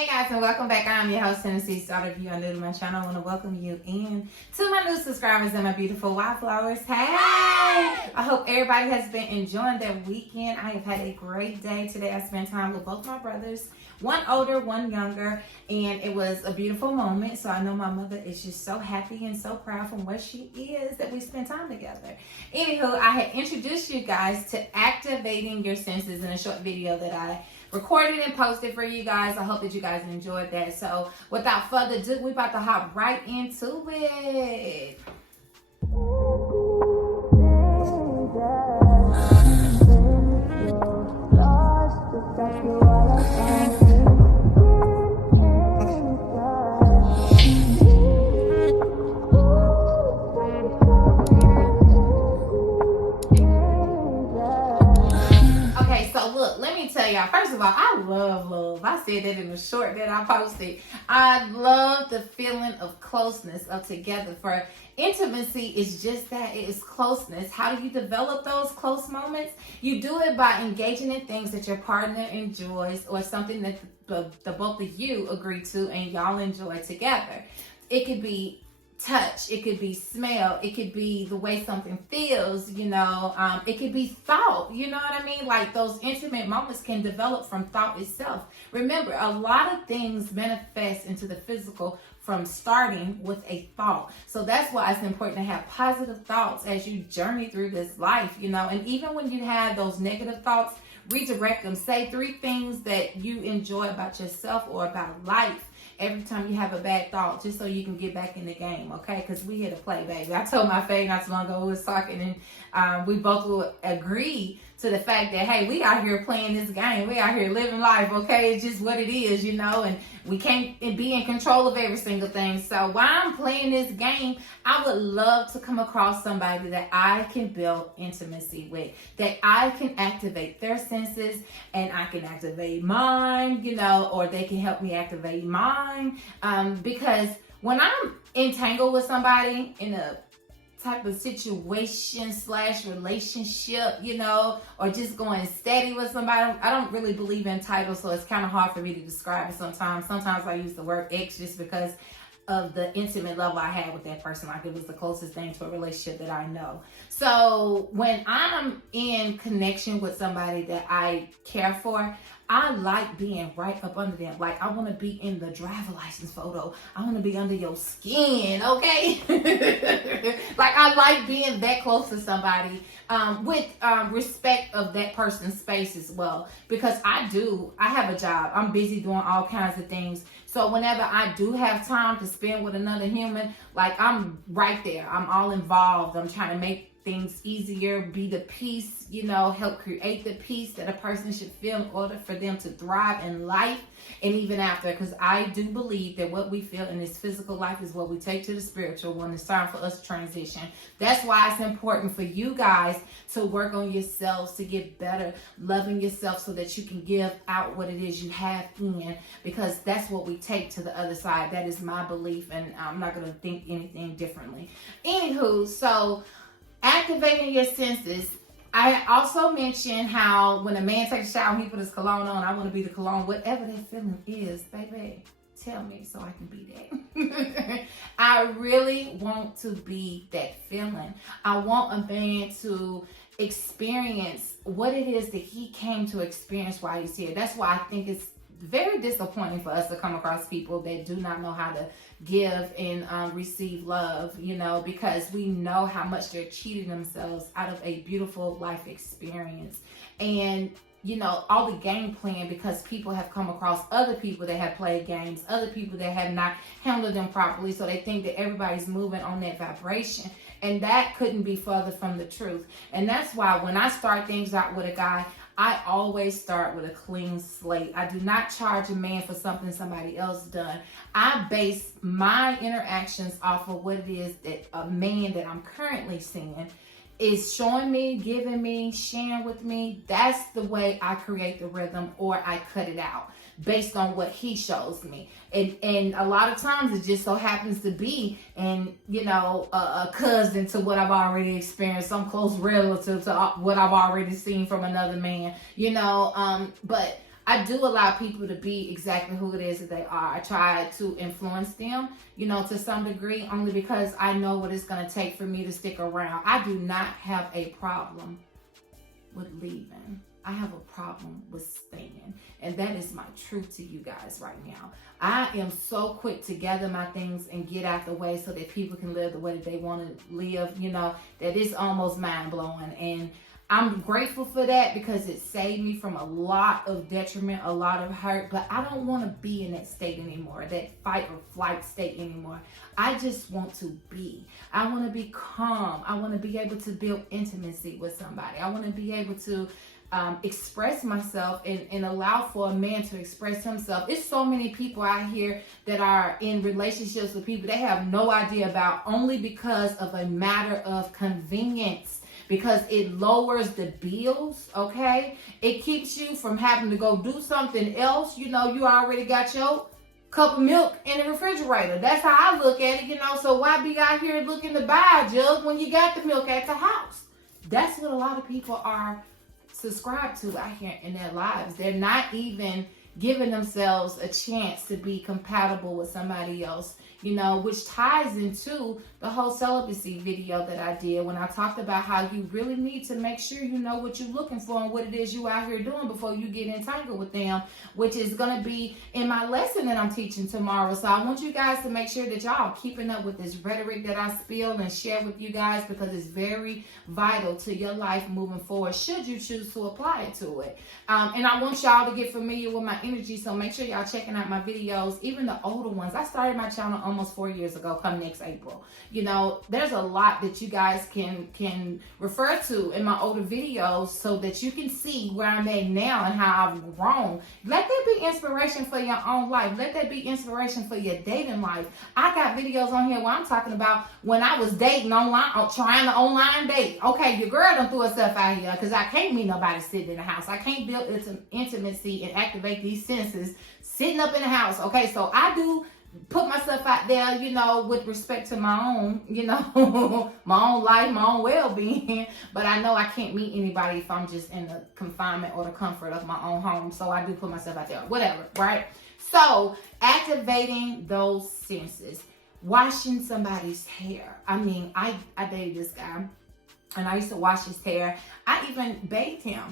Hey guys, and welcome back. I'm your host, Tennessee. So if you are new to my channel, I want to welcome you in to my new subscribers and my beautiful wildflowers. Hey! I hope everybody has been enjoying their weekend. I have had a great day today. I spent time with both my brothers, one older, one younger, and it was a beautiful moment. So I know my mother is just so happy and so proud from where she is that we spent time together. Anywho, I had introduced you guys to activating your senses in a short video that I recorded and posted for you guys. I hope that you guys enjoyed that. So without further ado, we're about to hop right into it. First of all, I love. I said that in the short that I posted. I love the feeling of closeness, of together. For intimacy is just that. It is closeness. How do you develop those close moments? You do it by engaging in things that your partner enjoys or something that the both of you agree to and y'all enjoy together. It could be touch, it could be smell, it could be the way something feels, it could be thought, you know what I mean? Like those intimate moments can develop from thought itself. Remember, a lot of things manifest into the physical from starting with a thought. So that's why it's important to have positive thoughts as you journey through this life, and even when you have those negative thoughts, redirect them. Say 3 things that you enjoy about yourself or about life every time you have a bad thought, just so you can get back in the game, okay? Because we here to play, baby. I told my fave not too long ago, we was talking, and we both would agree to the fact that, hey, we out here playing this game. We out here living life, okay? It's just what it is, and we can't be in control of every single thing. So while I'm playing this game, I would love to come across somebody that I can build intimacy with, that I can activate their senses and I can activate mine, or they can help me activate mine. Because when I'm entangled with somebody in a type of situation / relationship, or just going steady with somebody, I don't really believe in titles, so it's kind of hard for me to describe it sometimes. Sometimes I use the word ex just because of the intimate level I had with that person. Like it was the closest thing to a relationship that I know. So when I'm in connection with somebody that I care for, I like being right up under them. Like I want to be in the driver license photo. I want to be under your skin, okay? Like I like being that close to somebody with respect of that person's space as well. Because I have a job. I'm busy doing all kinds of things. So whenever I do have time to spend with another human, like I'm right there. I'm all involved. I'm trying to make things easier, be the peace, help create the peace that a person should feel in order for them to thrive in life and even after. Because I do believe that what we feel in this physical life is what we take to the spiritual when it's time for us to transition. That's why it's important for you guys to work on yourselves, to get better, loving yourself so that you can give out what it is you have in, because that's what we take to the other side. That is my belief, and I'm not going to think anything differently. Anywho, so activating your senses. I also mentioned how when a man takes a shower and he put his cologne on, I want to be the cologne. Whatever that feeling is, baby, tell me so I can be that. I really want to be that feeling. I want a man to experience what it is that he came to experience while he's here. That's why I think it's very disappointing for us to come across people that do not know how to give and receive love, because we know how much they're cheating themselves out of a beautiful life experience. And all the game playing because people have come across other people that have played games, other people that have not handled them properly, so they think that everybody's moving on that vibration. And that couldn't be further from the truth. And that's why when I start things out with a guy, I always start with a clean slate. I do not charge a man for something somebody else done. I base my interactions off of what it is that a man that I'm currently seeing is showing me, giving me, sharing with me. That's the way I create the rhythm, or I cut it out based on what he shows me. And a lot of times it just so happens to be, and a cousin to what I've already experienced, some close relative to what I've already seen from another man, but I do allow people to be exactly who it is that they are. I try to influence them, to some degree, only because I know what it's going to take for me to stick around. I do not have a problem with leaving. I have a problem with staying. And that is my truth to you guys right now. I am so quick to gather my things and get out the way so that people can live the way that they want to live, that is almost mind blowing. And I'm grateful for that because it saved me from a lot of detriment, a lot of hurt, but I don't want to be in that state anymore, that fight or flight state anymore. I just want to be. I want to be calm. I want to be able to build intimacy with somebody. I want to be able to express myself and allow for a man to express himself. It's so many people out here that are in relationships with people they have no idea about, only because of a matter of convenience. Because it lowers the bills, okay? It keeps you from having to go do something else. You already got your cup of milk in the refrigerator. That's how I look at it, So why be out here looking to buy a jug when you got the milk at the house? That's what a lot of people are subscribed to out here in their lives. They're not even giving themselves a chance to be compatible with somebody else, which ties into the whole celibacy video that I did when I talked about how you really need to make sure you know what you're looking for and what it is you out here doing before you get entangled with them, which is going to be in my lesson that I'm teaching tomorrow. So I want you guys to make sure that y'all keeping up with this rhetoric that I spill and share with you guys, because it's very vital to your life moving forward, should you choose to apply it to it. And I want y'all to get familiar with my energy, so make sure y'all checking out my videos, even the older ones. I started my channel almost 4 years ago, come next April. There's a lot that you guys can refer to in my older videos so that you can see where I'm at now and how I've grown. Let that be inspiration for your own life. Let that be inspiration for your dating life. I got videos on here where I'm talking about when I was dating online, or trying to online date. Okay, your girl done threw herself out here because I can't meet nobody sitting in the house. I can't build intimacy and activate these senses sitting up in the house. Okay, so I do put myself out there, with respect to my own, my own life, my own well-being. But I know I can't meet anybody if I'm just in the confinement or the comfort of my own home. So I do put myself out there, whatever, right? So activating those senses, washing somebody's hair. I mean, I dated this guy, and I used to wash his hair. I even bathed him,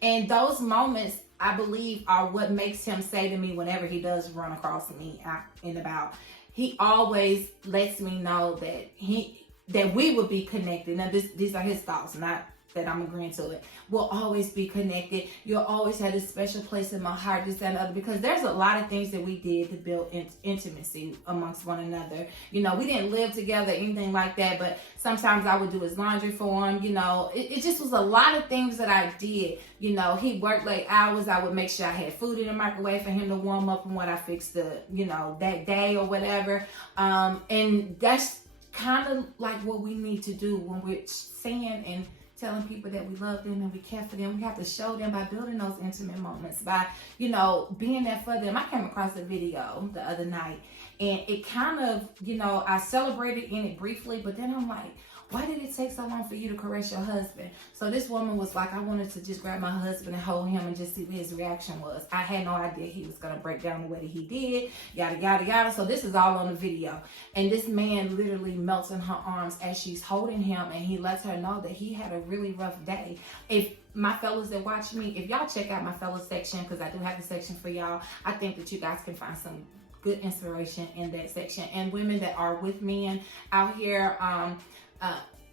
and those moments, I believe, are what makes him say to me whenever he does run across me out and about. He always lets me know that we will be connected. Now, these are his thoughts, not that I'm agreeing to it. We'll always be connected. You'll always have this special place in my heart, this, that, and other, because there's a lot of things that we did to build intimacy amongst one another. We didn't live together, anything like that, but sometimes I would do his laundry for him. It just was a lot of things that I did. He worked late hours. I would make sure I had food in the microwave for him to warm up from what I fixed that day or whatever. And that's kind of like what we need to do when we're saying and telling people that we love them and we care for them. We have to show them by building those intimate moments, by, being there for them. I came across a video the other night, and it kind of, I celebrated in it briefly, but then I'm like, why did it take so long for you to caress your husband? So this woman was like, I wanted to just grab my husband and hold him and just see what his reaction was. I had no idea he was going to break down the way that he did, yada, yada, yada. So this is all on the video. And this man literally melts in her arms as she's holding him, and he lets her know that he had a really rough day. If my fellas that watch me, if y'all check out my fellas section, because I do have a section for y'all, I think that you guys can find some good inspiration in that section. And women that are with men out here,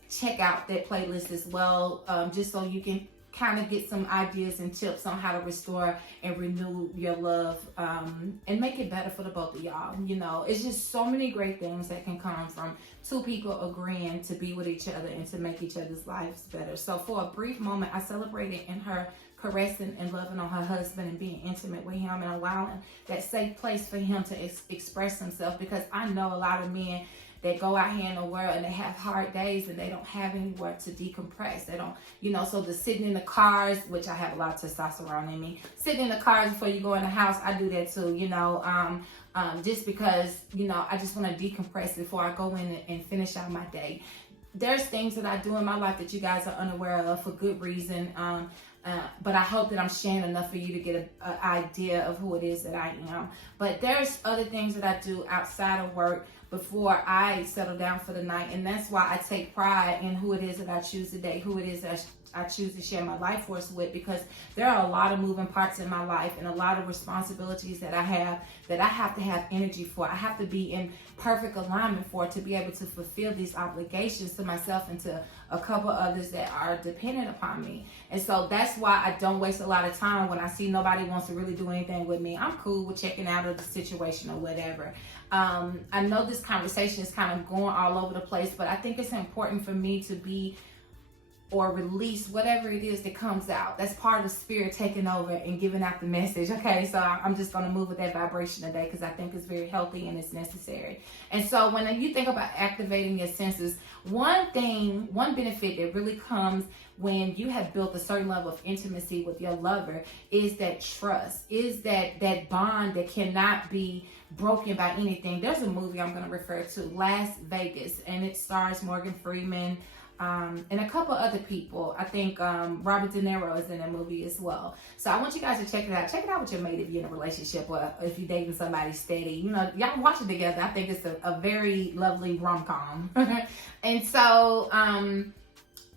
check out that playlist as well, just so you can kind of get some ideas and tips on how to restore and renew your love, and make it better for the both of y'all. It's just so many great things that can come from two people agreeing to be with each other and to make each other's lives better. So for a brief moment, I celebrated in her caressing and loving on her husband and being intimate with him and allowing that safe place for him to express himself, because I know a lot of men that go out here in the world and they have hard days and they don't have anywhere to decompress. They don't, so the sitting in the cars, which I have a lot of testosterone in me, sitting in the cars before you go in the house, I do that too, just because, I just want to decompress before I go in and finish out my day. There's things that I do in my life that you guys are unaware of for good reason. But I hope that I'm sharing enough for you to get an idea of who it is that I am. But there's other things that I do outside of work before I settle down for the night. And that's why I take pride in who it is that I choose today, who it is that I choose to share my life force with, because there are a lot of moving parts in my life and a lot of responsibilities that I have to have energy for. I have to be in perfect alignment for, to be able to fulfill these obligations to myself and to a couple others that are dependent upon me. And so that's why I don't waste a lot of time when I see nobody wants to really do anything with me. I'm cool with checking out of the situation or whatever. I know this conversation is kind of going all over the place, but I think it's important for me to be or release whatever it is that comes out. That's part of the spirit taking over and giving out the message. Okay, so I'm just going to move with that vibration today because I think it's very healthy and it's necessary. And so when you think about activating your senses, one benefit that really comes when you have built a certain level of intimacy with your lover is that trust, is that bond that cannot be broken by anything. There's a movie I'm going to refer to, Las Vegas, and it stars Morgan Freeman, and a couple other people. I think Robert De Niro is in that movie as well. So I want you guys to check it out. Check it out with your mate if you're in a relationship or if you're dating somebody steady. You know, y'all watch it together. I think it's a very lovely rom-com. And so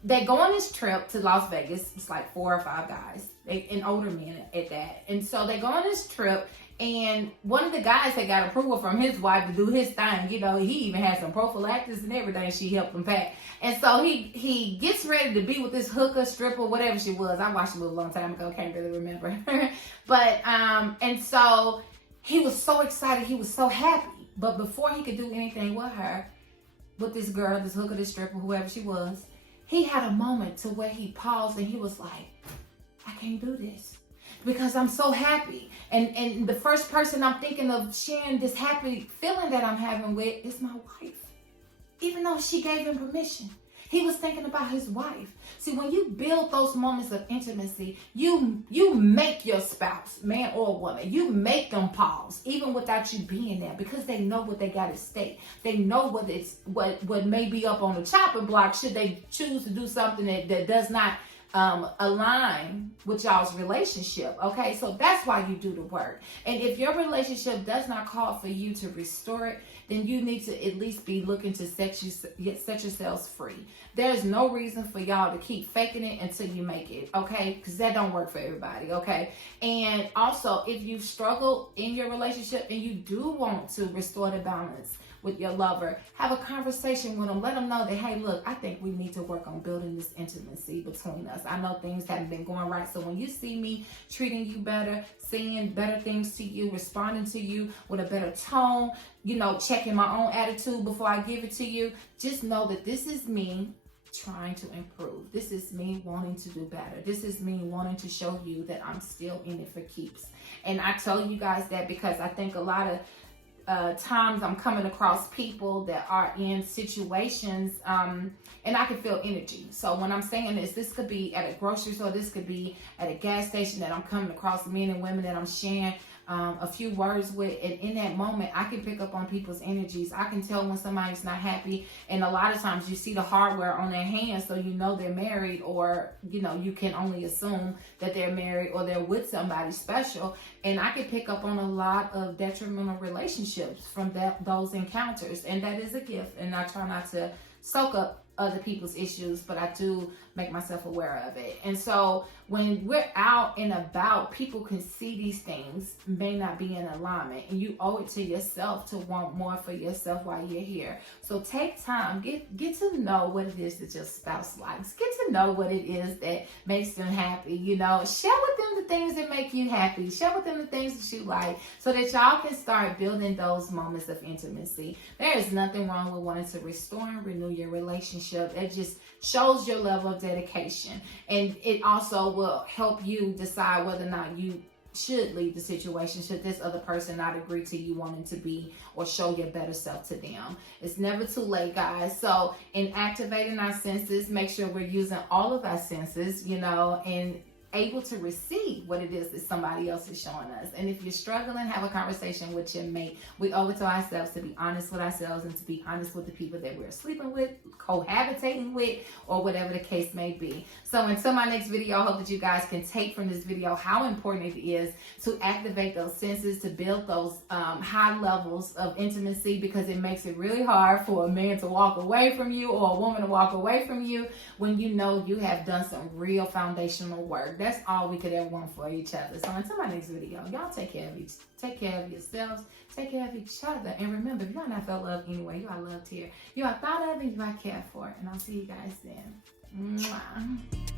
they go on this trip to Las Vegas. It's like 4 or 5 guys, and older men at that. And so they go on this trip, and one of the guys had got approval from his wife to do his thing. You know, he even had some prophylactics and everything she helped him pack. And so he gets ready to be with this hooker, stripper, whatever she was. I watched it a long time ago, can't really remember. But, and so he was so excited, he was so happy. But before he could do anything with her, with this girl, this hooker, this stripper, whoever she was, he had a moment to where he paused and he was like, I can't do this because I'm so happy. And the first person I'm thinking of sharing this happy feeling that I'm having with is my wife. Even though she gave him permission, he was thinking about his wife. See, when you build those moments of intimacy, you make your spouse, man or woman, you make them pause, even without you being there, because they know what they got at stake. They know what may be up on the chopping block should they choose to do something that does not align with y'all's relationship. Okay, so that's why you do the work. And if your relationship does not call for you to restore it, then you need to at least be looking to set yourselves free. There's no reason for y'all to keep faking it until you make it, okay? Because that don't work for everybody, okay? And also, if you struggle in your relationship and you do want to restore the balance with your lover, have a conversation with them. Let them know that, hey, look, I think we need to work on building this intimacy between us. I know things haven't been going right. So when you see me treating you better, saying better things to you, responding to you with a better tone, you know, checking my own attitude before I give it to you, just know that this is me trying to improve. This is me wanting to do better. This is me wanting to show you that I'm still in it for keeps. And I tell you guys that because I think a lot of times I'm coming across people that are in situations and I can feel energy. So when I'm saying this could be at a grocery store, this could be at a gas station that I'm coming across men and women that I'm sharing a few words with, and in that moment I can pick up on people's energies. I can tell when somebody's not happy, and a lot of times you see the hardware on their hands, so you know they're married, or you know, you can only assume that they're married or they're with somebody special. And I can pick up on a lot of detrimental relationships from those encounters, and that is a gift. And I try not to soak up other people's issues, but I do make myself aware of it. And so when we're out and about, people can see these things may not be in alignment, and you owe it to yourself to want more for yourself while you're here. So take time, get to know what it is that your spouse likes, get to know what it is that makes them happy. You know, share with them the things that make you happy, share with them the things that you like, so that y'all can start building those moments of intimacy. There is nothing wrong with wanting to restore and renew your relationship. It just shows your level of dedication, and it also will help you decide whether or not you should leave the situation should this other person not agree to you wanting to be or show your better self to them. It's never too late, guys. So in activating our senses, make sure we're using all of our senses, you know, and able to receive what it is that somebody else is showing us. And if you're struggling, have a conversation with your mate. We owe it to ourselves to be honest with ourselves and to be honest with the people that we're sleeping with, cohabitating with, or whatever the case may be. So until my next video, I hope that you guys can take from this video how important it is to activate those senses, to build those high levels of intimacy, because it makes it really hard for a man to walk away from you or a woman to walk away from you when you know you have done some real foundational work. That's all we could ever want for each other. So until my next video, y'all take care of yourselves, take care of each other, and remember, if you are not felt love anyway, you are loved here, you are thought of, and you are cared for. And I'll see you guys then. Mwah.